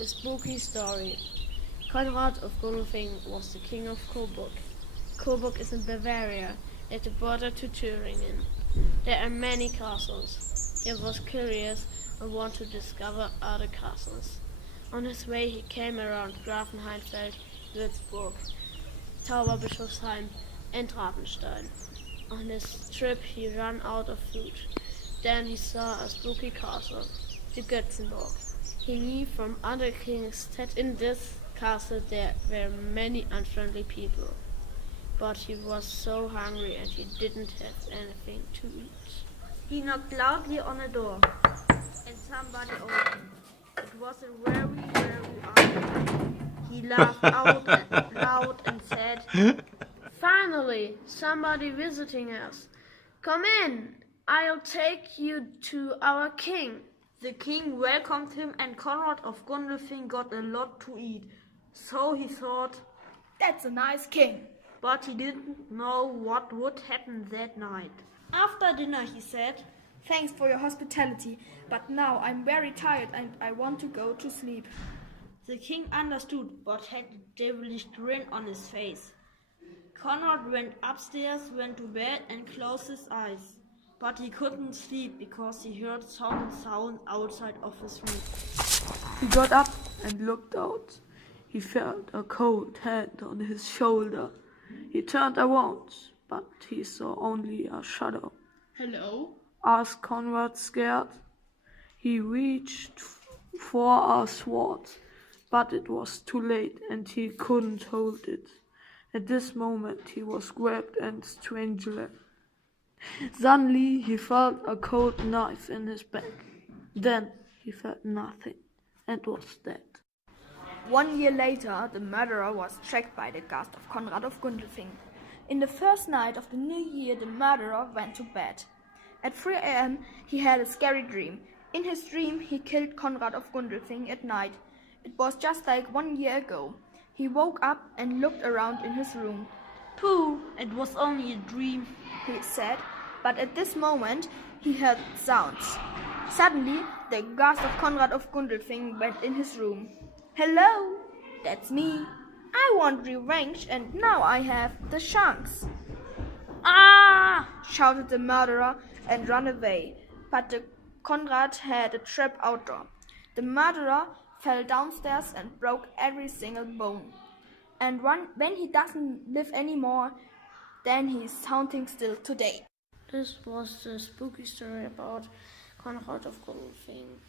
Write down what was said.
A spooky story. Konrad of Gundelfing was the king of Coburg. Coburg is in Bavaria, at the border to Thüringen. There are many castles. He was curious and wanted to discover other castles. On his way he came around Grafenheinfeld, Würzburg, Tauberbischofsheim and Ravenstein. On his trip he ran out of food. Then he saw a spooky castle, the Götzenburg. He knew from other kings that in this castle there were many unfriendly people. But he was so hungry and he didn't have anything to eat. He knocked loudly on a door, and somebody opened. It was a very, very ugly. He laughed out loud and said, "Finally, somebody visiting us. Come in, I'll take you to our king." The king welcomed him, and Konrad of Gundelfing got a lot to eat. So he thought, "That's a nice king." But he didn't know what would happen that night. After dinner he said, "Thanks for your hospitality, but now I'm very tired and I want to go to sleep." The king understood, but had a devilish grin on his face. Konrad went upstairs, went to bed and closed his eyes. But he couldn't sleep because he heard some sound outside of his room. He got up and looked out. He felt a cold hand on his shoulder. He turned around, but he saw only a shadow. "Hello?" asked Konrad, scared. He reached for a sword, but it was too late and he couldn't hold it. At this moment he was grabbed and strangled. Suddenly he felt a cold knife in his back. Then he felt nothing and was dead. 1 year later, the murderer was tracked by the ghost of Konrad of Gundelfing. In the first night of the new year, the murderer went to bed. At 3 a.m., he had a scary dream. In his dream, he killed Konrad of Gundelfing at night. It was just like 1 year ago. He woke up and looked around in his room. "Pooh, it was only a dream," he said, but at this moment he heard sounds. Suddenly, the ghost of Konrad of Gundelfing went in his room. "Hello, that's me. I want revenge and now I have the chance." "Ah!" shouted the murderer and ran away. But the Konrad had a trap outdoor. The murderer fell downstairs and broke every single bone. And when he doesn't live anymore, then he's haunting still today. This was the spooky story about Konrad of Gundelfing.